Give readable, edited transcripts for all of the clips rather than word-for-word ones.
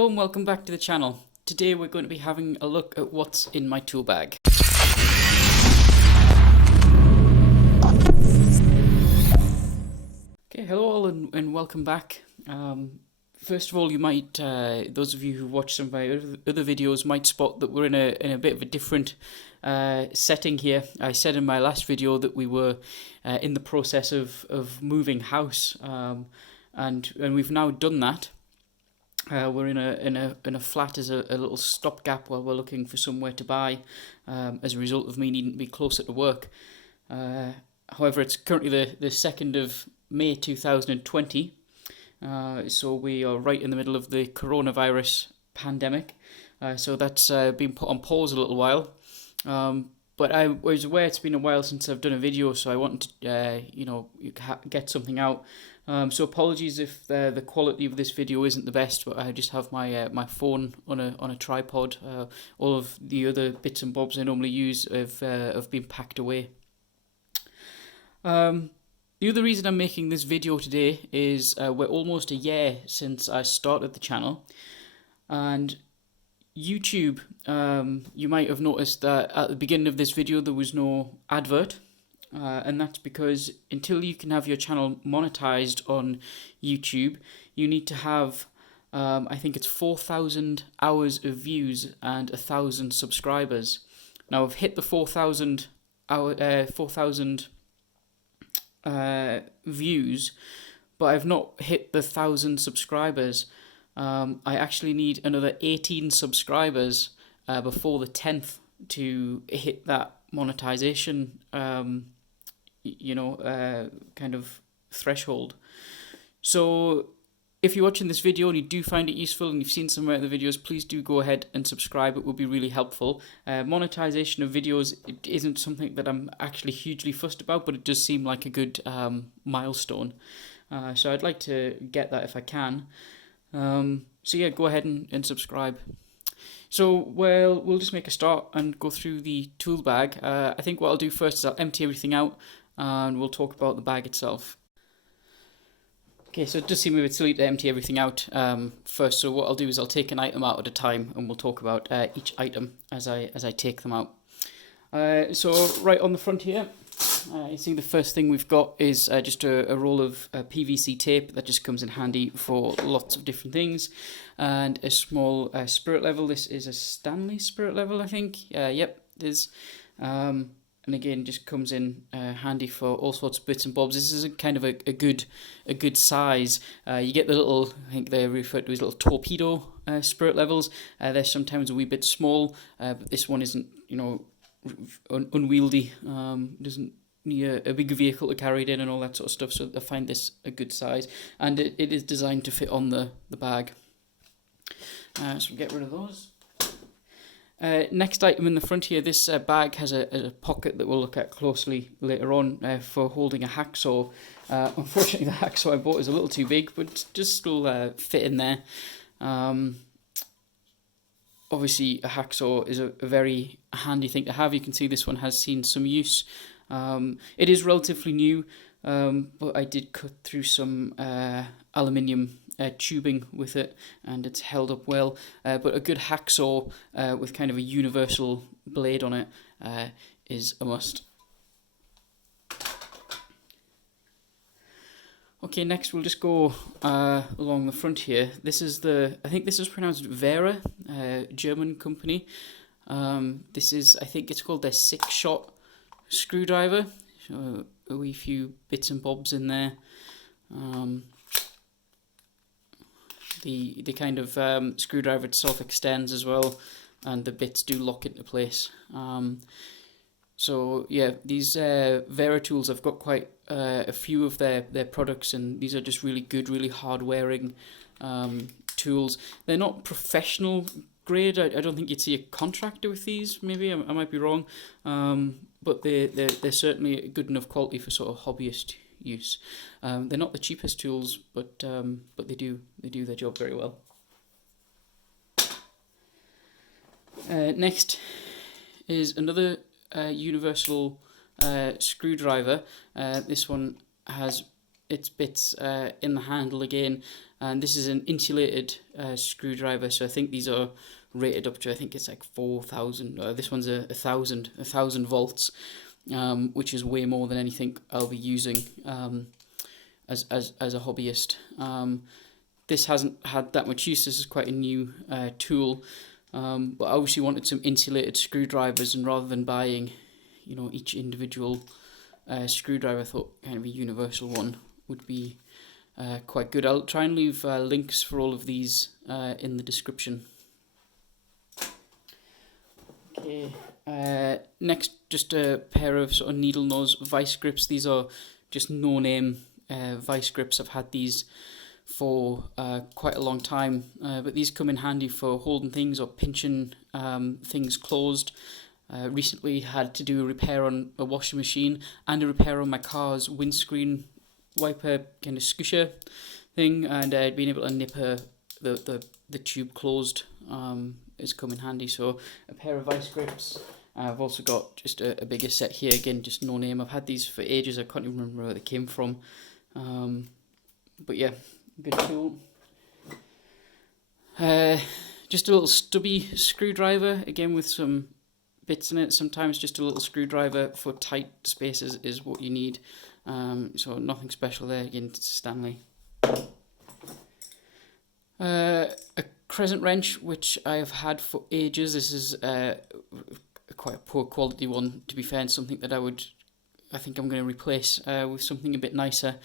Hello and welcome back to the channel. Today we're going to be having a look at what's in my tool bag. Okay, hello all and welcome back. First of all, you might, those of you who watched some of my other videos might spot that we're in a bit of a different setting here. I said in my last video that we were in the process of moving house, and we've now done that. We're in a flat as a little stopgap while we're looking for somewhere to buy, as a result of me needing to be closer to work. However, it's currently the 2nd of May 2020, so we are right in the middle of the coronavirus pandemic. So that's been put on pause a little while. But I was aware it's been a while since I've done a video, so I wanted to, get something out. So apologies if the quality of this video isn't the best, but I just have my phone on a tripod. All of the other bits and bobs I normally use have been packed away. The other reason I'm making this video today is we're almost a year since I started the channel, and YouTube, you might have noticed that at the beginning of this video there was no advert. And that's because until you can have your channel monetized on YouTube, you need to have, I think it's 4,000 hours of views and 1,000 subscribers. Now I've hit the 4,000 views, but I've not hit the 1,000 subscribers. I actually need another 18 subscribers before the 10th to hit that monetization kind of threshold. So if you're watching this video and you do find it useful and you've seen some of the videos, please do go ahead and subscribe. It would be really helpful. Monetization of videos, it isn't something that I'm actually hugely fussed about, but it does seem like a good milestone. So I'd like to get that if I can. So yeah, go ahead and subscribe. So, we'll just make a start and go through the tool bag. I think what I'll do first is I'll empty everything out and we'll talk about the bag itself. Okay, so it does seem a bit silly to empty everything out first, so what I'll do is I'll take an item out at a time and we'll talk about each item as I take them out. So right on the front here, you see the first thing we've got is just a roll of PVC tape that just comes in handy for lots of different things, and a small spirit level. This is a Stanley spirit level, I think. Yep, it is. And again, just comes in handy for all sorts of bits and bobs. This is a kind of a good size. You get the little, I think they're referred to as little torpedo spirit levels. They're sometimes a wee bit small, but this one isn't, unwieldy. Doesn't need a big vehicle to carry it in and all that sort of stuff. So I find this a good size, and it is designed to fit on the bag. So we'll get rid of those. Next item in the front here, this bag has a pocket that we'll look at closely later on for holding a hacksaw. Unfortunately, the hacksaw I bought is a little too big, but just still fit in there. Obviously, a hacksaw is a very handy thing to have. You can see this one has seen some use. It is relatively new, but I did cut through some aluminium tubing with it, and it's held up well. But a good hacksaw with kind of a universal blade on it is a must. Okay, next we'll just go along the front here. This is I think this is pronounced Vera, German company. This is, I think it's called their 6-shot screwdriver. So a wee few bits and bobs in there. The kind of screwdriver itself extends as well, and the bits do lock into place. So yeah, these Vera tools, I've got quite a few of their products, and these are just really good, really hard wearing tools. They're not professional grade. I don't think you'd see a contractor with these. Maybe I might be wrong, but they're certainly good enough quality for sort of hobbyist use. They're not the cheapest tools, but they do their job very well. Next is another universal screwdriver. This one has its bits in the handle again. and this is an insulated screwdriver. So I think these are rated up to, I think it's like 4,000. This one's a thousand volts, which is way more than anything I'll be using as a hobbyist. This hasn't had that much use. This is quite a new tool, but I obviously wanted some insulated screwdrivers, and rather than buying, you know, each individual screwdriver, I thought kind of a universal one would be quite good. I'll try and leave links for all of these in the description. Okay, next, just a pair of sort of needle nose vice grips. These are just no-name vice grips. I've had these for quite a long time, but these come in handy for holding things or pinching things closed. Recently had to do a repair on a washing machine and a repair on my car's windscreen wiper kind of squisher thing, and I'd been able to nip the tube closed. It's come in handy. So a pair of vice grips. I've also got just a bigger set here, again just no name. I've had these for ages, I can't even remember where they came from, but yeah, good tool. Just a little stubby screwdriver, again with some bits in it. Sometimes just a little screwdriver for tight spaces is what you need, so nothing special there. Again, it's Stanley. A crescent wrench, which I have had for ages. This is quite a poor quality one, to be fair, and something that I think I'm going to replace with something a bit nicer.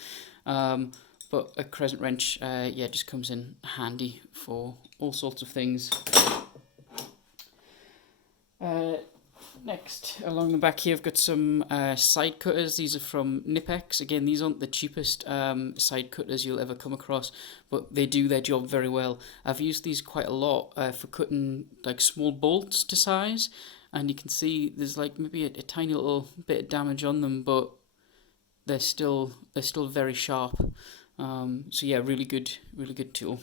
But a crescent wrench, yeah, just comes in handy for all sorts of things. Next, along the back here, I've got some side cutters. These are from Nipex. Again, these aren't the cheapest side cutters you'll ever come across, but they do their job very well. I've used these quite a lot for cutting like small bolts to size, and you can see there's like maybe a tiny little bit of damage on them, but they're still very sharp. So yeah, really good tool.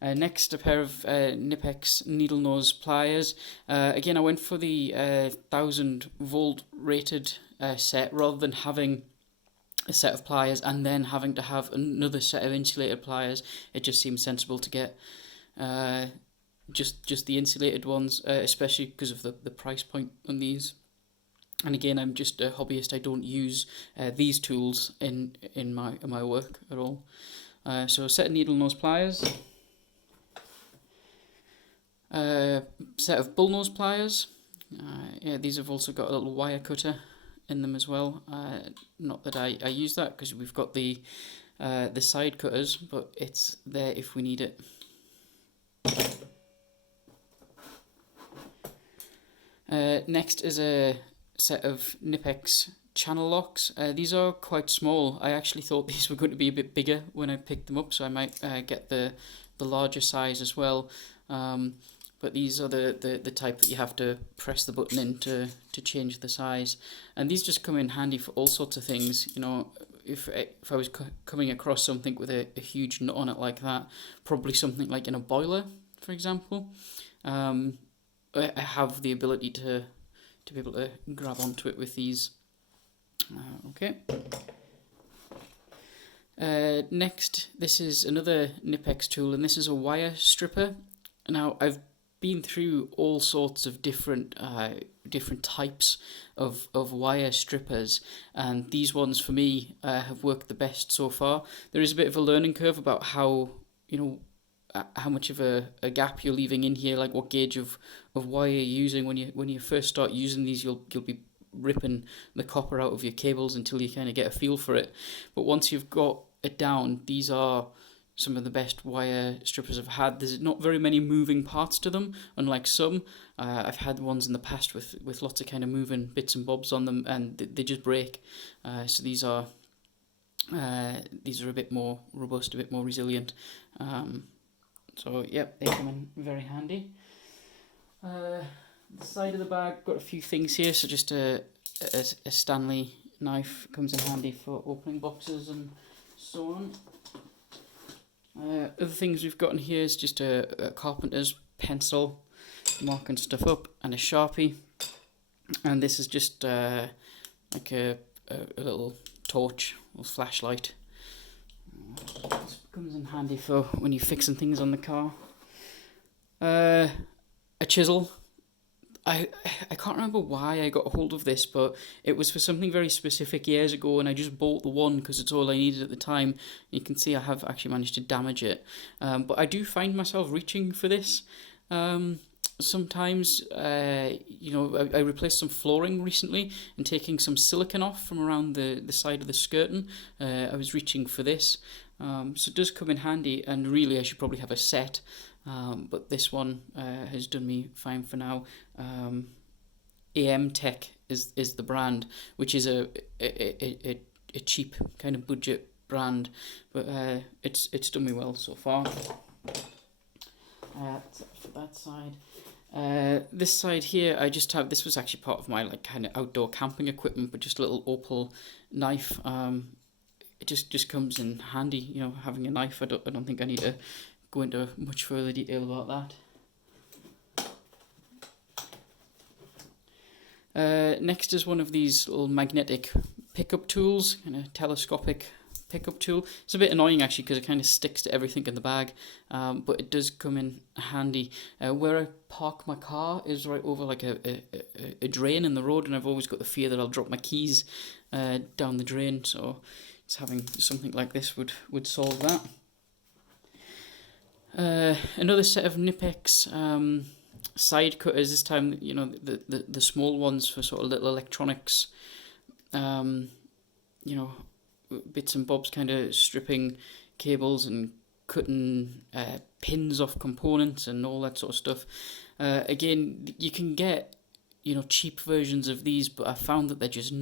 Next, a pair of Nipex Needlenose Pliers. Again, I went for the 1000 volt rated set rather than having a set of pliers and then having to have another set of insulated pliers. It just seemed sensible to get just the insulated ones, especially because of the price point on these. And again, I'm just a hobbyist. I don't use these tools in my work at all. So a set of needle nose pliers. Set of bullnose pliers. Yeah, these have also got a little wire cutter in them as well. Not that I use that because we've got the side cutters, but it's there if we need it. Next is a set of Nipex channel locks. These are quite small. I actually thought these were going to be a bit bigger when I picked them up, so I might get the larger size as well. But these are the type that you have to press the button in to change the size, and these just come in handy for all sorts of things. You know, if I was coming across something with a huge nut on it like that, probably something like in a boiler, for example, I have the ability to be able to grab onto it with these. Okay. Next, this is another Nipex tool, and this is a wire stripper. Now, I've been through all sorts of different types of wire strippers, and these ones for me have worked the best so far. There is a bit of a learning curve about how, you know, how much of a gap you're leaving in here, like what gauge of wire you're using. When you first start using these, you'll be ripping the copper out of your cables until you kind of get a feel for it. But once you've got it down, these are some of the best wire strippers I've had. There's not very many moving parts to them, unlike some. I've had ones in the past with lots of kind of moving bits and bobs on them, and they just break. So these are a bit more robust, a bit more resilient. So yep, they come in very handy. The side of the bag, got a few things here. So just a Stanley knife comes in handy for opening boxes and so on. Other things we've got in here is just a carpenter's pencil, marking stuff up, and a Sharpie. And this is just like a little torch or flashlight. comes in handy for when you're fixing things on the car. A chisel. I can't remember why I got a hold of this, but it was for something very specific years ago, and I just bought the one because it's all I needed at the time. You can see I have actually managed to damage it, but I do find myself reaching for this. Sometimes, you know, I replaced some flooring recently and taking some silicone off from around the side of the skirting. I was reaching for this, so it does come in handy, and really I should probably have a set. But this one has done me fine for now. AM Tech is the brand, which is a cheap kind of budget brand, but it's done me well so far. For that side. This side here, I just have, this was actually part of my like kind of outdoor camping equipment, but just a little opal knife. It just comes in handy, you know, having a knife. I don't think I need to go into much further detail about that. Next is one of these little magnetic pickup tools, kind of telescopic pickup tool. It's a bit annoying actually because it kind of sticks to everything in the bag, but it does come in handy. Where I park my car is right over like a drain in the road, and I've always got the fear that I'll drop my keys down the drain, so just having something like this would solve that. Another set of Knipex side cutters, this time, you know, the small ones for sort of little electronics, you know, bits and bobs, kind of stripping cables and cutting pins off components and all that sort of stuff. Again, you can get, you know, cheap versions of these, but I found that they just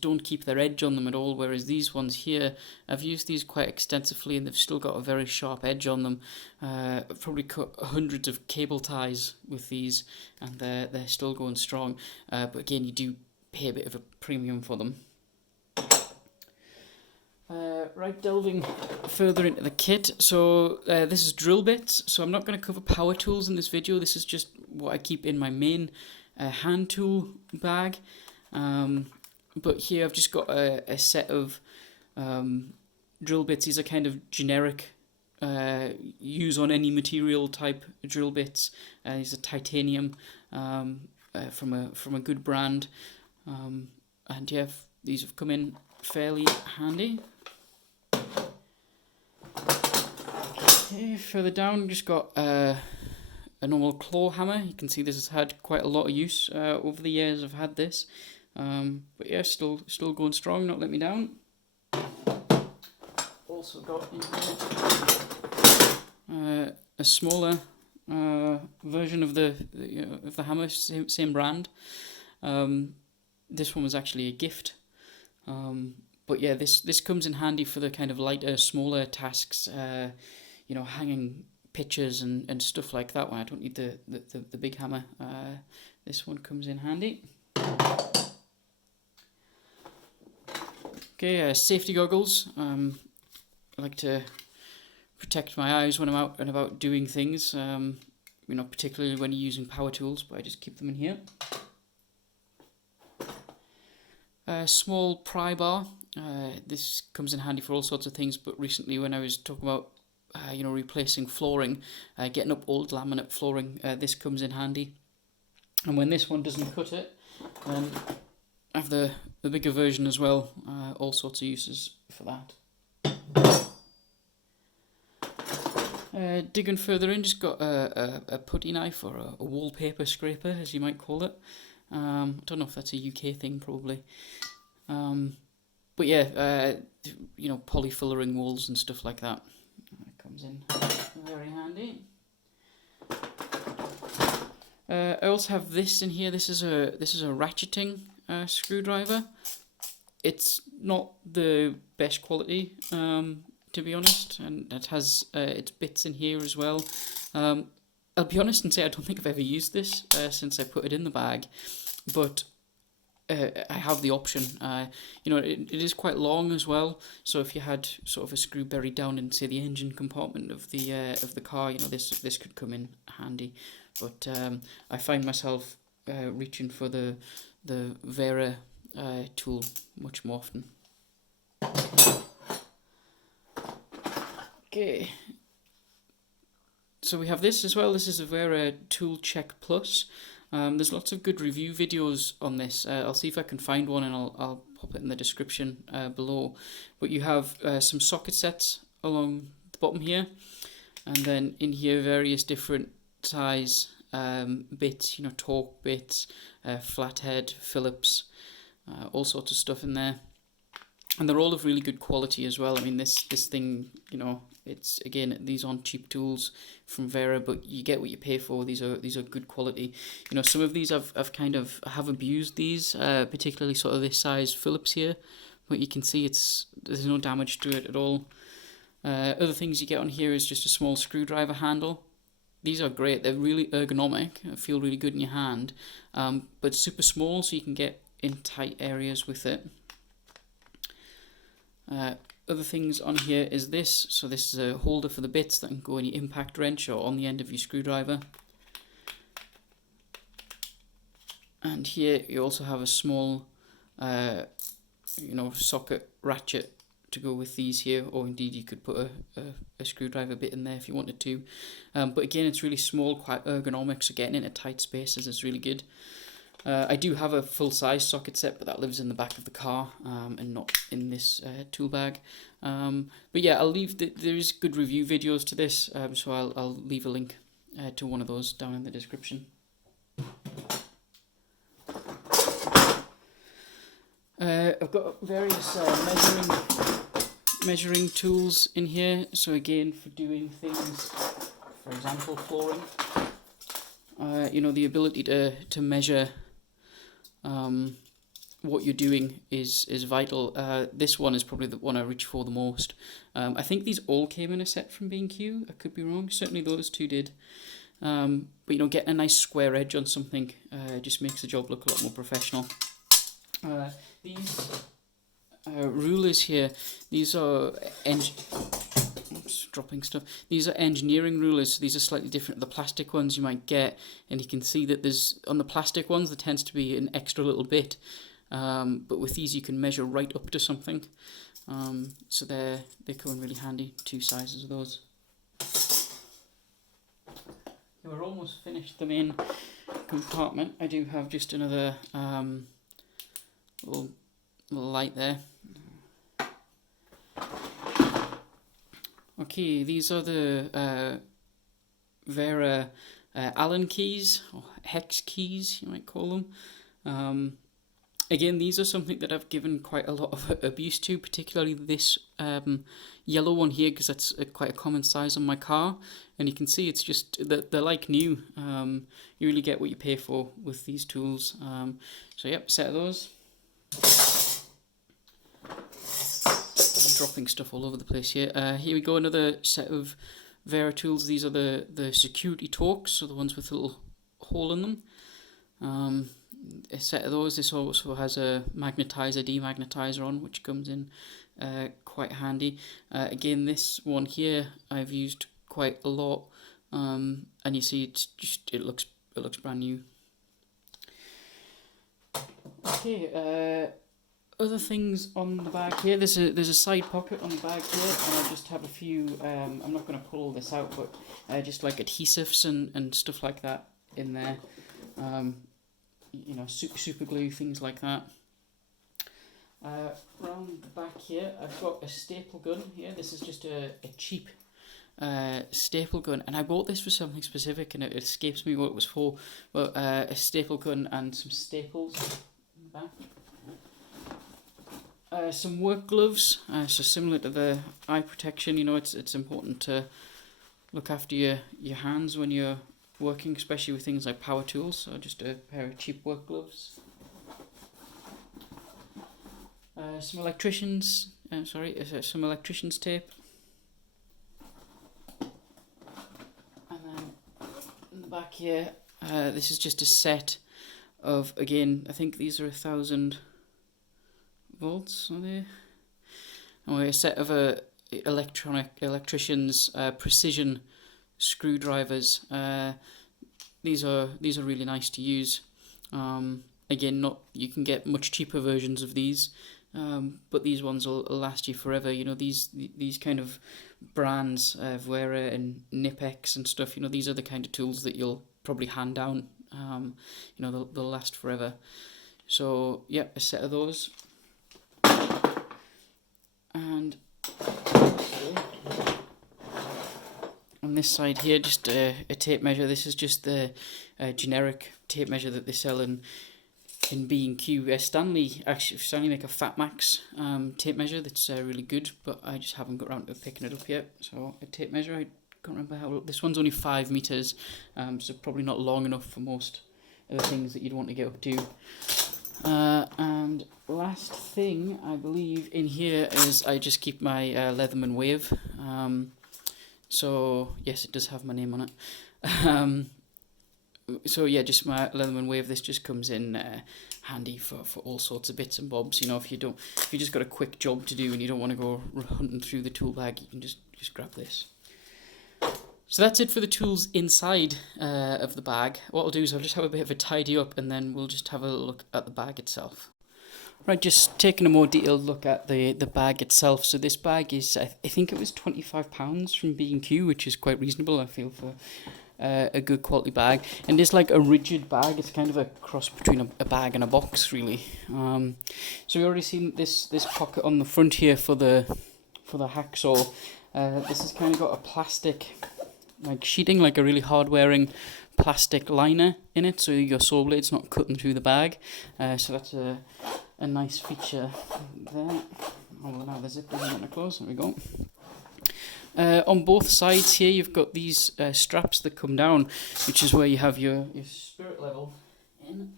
don't keep their edge on them at all, whereas these ones here, I've used these quite extensively and they've still got a very sharp edge on them. I've probably cut hundreds of cable ties with these, and they're still going strong, but again, you do pay a bit of a premium for them. Right, delving further into the kit, so this is drill bits, so I'm not going to cover power tools in this video. This is just what I keep in my main hand tool bag, but here I've just got a set of drill bits. These are kind of generic, use on any material type drill bits. These are titanium, from a good brand, and yeah, these have come in fairly handy. Okay, further down, just got a normal claw hammer. You can see this has had quite a lot of use over the years I've had this, but yeah, still going strong, not let me down. Also got in here a smaller version of the hammer, same brand. This one was actually a gift, but yeah, this comes in handy for the kind of lighter, smaller tasks, you know, hanging pictures and stuff like that when I don't need the big hammer. This one comes in handy. Okay, safety goggles. I like to protect my eyes when I'm out and about doing things, you know, particularly when you're using power tools, but I just keep them in here. Small pry bar. This comes in handy for all sorts of things, but recently when I was talking about you know, replacing flooring, getting up old laminate flooring, this comes in handy. And when this one doesn't cut it, then I have the bigger version as well. All sorts of uses for that. Digging further in, just got a putty knife, or a wallpaper scraper, as you might call it. I don't know if that's a UK thing, probably. But yeah, you know, polyfillering walls and stuff like that. That comes in very handy. I also have this in here. This is a ratcheting screwdriver. It's not the best quality, to be honest, and it has its bits in here as well. I'll be honest and say I don't think I've ever used this since I put it in the bag, but I have the option. You know, it is quite long as well, so if you had sort of a screw buried down in, say, the engine compartment of the car, you know, this could come in handy. But I find myself reaching for the Vera tool much more often. Okay. So we have this as well. This is a Vera Tool Check Plus. There's lots of good review videos on this. I'll see if I can find one and I'll pop it in the description below. But you have some socket sets along the bottom here, and then in here various different size bits, torque bits, flathead, Phillips, all sorts of stuff in there. And they're all of really good quality as well. I mean, this thing, it's, again, these aren't cheap tools from Vera, but you get what you pay for. These are good quality. Some of these I've have abused these, particularly sort of this size Phillips here, but you can see there's no damage to it at all. Other things you get on here is just a small screwdriver handle. These are great. They're really ergonomic. Feel really good in your hand, but super small, so you can get in tight areas with it. Other things on here is this. So this is a holder for the bits that can go in your impact wrench or on the end of your screwdriver. And here you also have a small, socket ratchet to go with these here, or indeed you could put a screwdriver bit in there if you wanted to. But again, it's really small, quite ergonomic, so getting into tight spaces is really good. I do have a full-size socket set, but that lives in the back of the car and not in this tool bag. But yeah, I'll leave. There is good review videos to this, so I'll leave a link to one of those down in the description. I've got various measuring tools in here. So again, for doing things, for example, flooring. The ability to measure what you're doing is vital. This one is probably the one I reach for the most. I think these all came in a set from B&Q. I could be wrong. Certainly those two did. But getting a nice square edge on something just makes the job look a lot more professional. These rulers here, these are dropping stuff. These are engineering rulers, so these are slightly different to the plastic ones you might get, and you can see that there's, on the plastic ones, there tends to be an extra little bit, but with these you can measure right up to something, so they come in really handy, 2 sizes of those. We're almost finished the main compartment. I do have just another little light there. Okay, these are the Vera Allen keys, or Hex Keys, you might call them. Again, these are something that I've given quite a lot of abuse to, particularly this yellow one here, because that's quite a common size on my car. And you can see it's just, they're like new. You really get what you pay for with these tools. So yep, set of those. Dropping stuff all over the place here. Here we go, another set of Vera tools. These are the security torques, so the ones with a little hole in them. A set of those. This also has a magnetizer, demagnetizer on, which comes in quite handy. Again, this one here I've used quite a lot, and you see it looks brand new. Okay. Other things on the bag here. There's a side pocket on the bag here, and I just have a few. I'm not going to pull all this out, but just like adhesives and stuff like that in there. Super glue, things like that. Around the back here, I've got a staple gun here. This is just a cheap staple gun, and I bought this for something specific, and it escapes me what it was for. But a staple gun and some staples in the back. Some work gloves, so similar to the eye protection, it's important to look after your hands when you're working, especially with things like power tools, so just a pair of cheap work gloves. Some electricians tape. And then in the back here, this is just a set of, again, I think these are 1000 volts, are they? A set of Electricians precision screwdrivers. These are really nice to use. Again, you can get much cheaper versions of these. but these ones will last you forever. You know, these kind of brands, Vera and Nipex and stuff, you know, these are the kind of tools that you'll probably hand down. You know, they'll last forever. So yeah, a set of those. And on this side here, just a tape measure. This is just the generic tape measure that they sell in B&Q. Stanley make a Fat Max tape measure that's really good, but I just haven't got around to picking it up yet. So a tape measure, I can't remember how. This one's only 5 meters, so probably not long enough for most of the things that you'd want to get up to. And last thing I believe in here is I just keep my Leatherman Wave. So yes, it does have my name on it. So yeah, just my Leatherman Wave. This just comes in handy for all sorts of bits and bobs. You know, if you just got a quick job to do and you don't want to go hunting through the tool bag, you can just grab this. So that's it for the tools inside of the bag. What I'll do is I'll just have a bit of a tidy up, and then we'll just have a look at the bag itself. Right, just taking a more detailed look at the bag itself. So this bag is, I think it was £25 from B&Q, which is quite reasonable, I feel, for a good quality bag. And it's like a rigid bag. It's kind of a cross between a bag and a box, really. So we already seen this pocket on the front here for the hacksaw. This has kind of got a plastic like sheeting, like a really hard wearing plastic liner in it, so your saw blade's not cutting through the bag. So that's a nice feature there. Oh, now the zip doesn't want to close. There we go. On both sides here, you've got these straps that come down, which is where you have your spirit level in.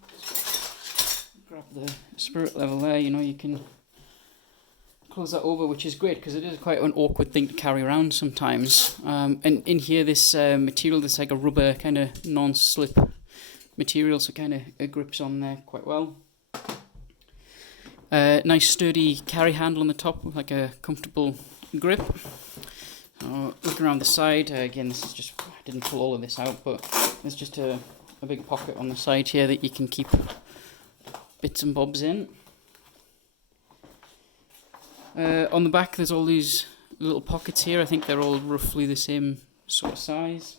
Grab the spirit level there. You know, you can close that over, which is great because it is quite an awkward thing to carry around sometimes. And in here, this material, this like a rubber kind of non-slip material, so kind of grips on there quite well. Nice sturdy carry handle on the top with like a comfortable grip. Looking around the side, again, this is just, I didn't pull all of this out, but there's just a big pocket on the side here that you can keep bits and bobs in. On the back, there's all these little pockets here. I think they're all roughly the same sort of size.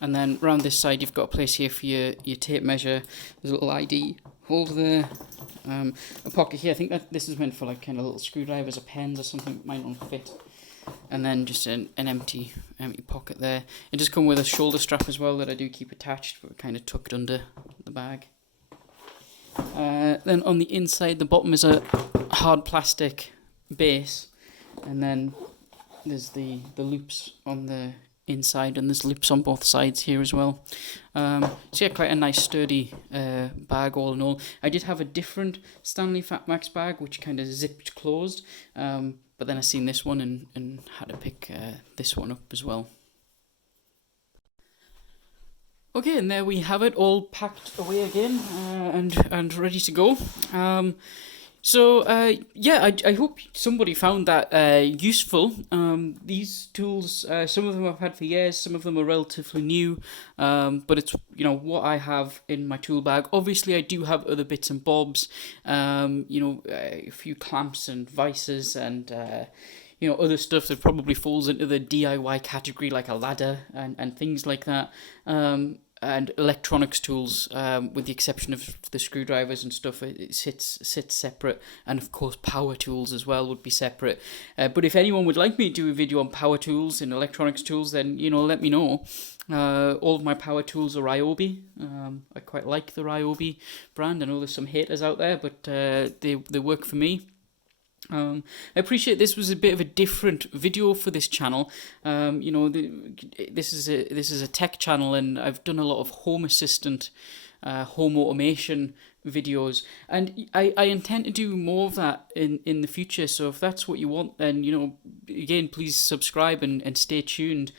And then around this side, you've got a place here for your tape measure. There's a little ID holder there. A pocket here. I think that this is meant for like kind of little screwdrivers or pens or something. Might not fit. And then just an empty pocket there. It does come with a shoulder strap as well that I do keep attached, but kind of tucked under the bag. Then on the inside, the bottom is a hard plastic base, and then there's the loops on the inside, and there's loops on both sides here as well. So yeah, quite a nice sturdy bag all in all. I did have a different Stanley Fat Max bag which kind of zipped closed, but then I seen this one and had to pick this one up as well. Okay, and there we have it, all packed away again and ready to go. Yeah, I hope somebody found that useful. These tools, some of them I've had for years, some of them are relatively new, but it's, you know, what I have in my tool bag. Obviously, I do have other bits and bobs, you know, a few clamps and vices and you know, other stuff that probably falls into the DIY category, like a ladder and things like that. And electronics tools, with the exception of the screwdrivers and stuff, it sits separate. And of course, power tools as well would be separate. But if anyone would like me to do a video on power tools and electronics tools, then, you know, let me know. All of my power tools are Ryobi. I quite like the Ryobi brand. I know there's some haters out there, but they work for me. I appreciate this was a bit of a different video for this channel. You know, this is a tech channel, and I've done a lot of home assistant, home automation videos, and I intend to do more of that in the future. So if that's what you want, then, you know, again, please subscribe and stay tuned.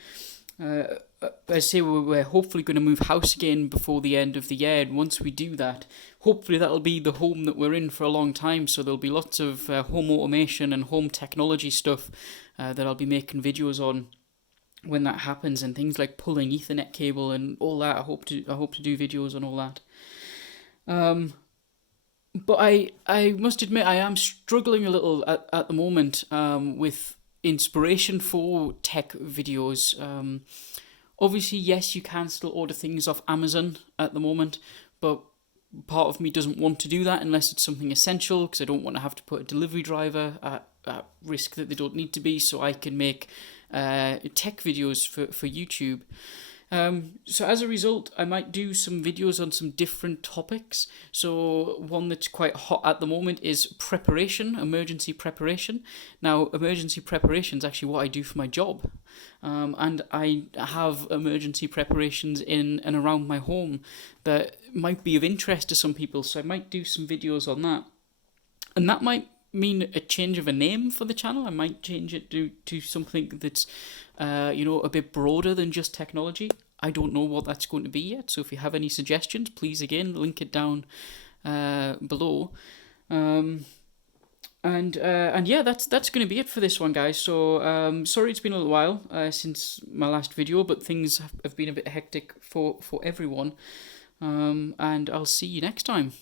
I say we're hopefully going to move house again before the end of the year, and once we do that, hopefully that'll be the home that we're in for a long time, so there'll be lots of home automation and home technology stuff that I'll be making videos on when that happens, and things like pulling Ethernet cable and all that. I hope to do videos on all that. But I must admit I am struggling a little at the moment with inspiration for tech videos. Obviously, yes, you can still order things off Amazon at the moment, but part of me doesn't want to do that unless it's something essential, because I don't want to have to put a delivery driver at risk that they don't need to be, so I can make tech videos for YouTube. So as a result, I might do some videos on some different topics. So one that's quite hot at the moment is preparation, emergency preparation. Now, emergency preparation is actually what I do for my job. And I have emergency preparations in and around my home that might be of interest to some people. So I might do some videos on that. And that might mean a change of a name for the channel. I might change it to something that's a bit broader than just technology. I don't know what that's going to be yet, so if you have any suggestions, please again link it down below. And yeah, that's going to be it for this one, guys. So sorry it's been a little while since my last video, but things have been a bit hectic for everyone. And I'll see you next time.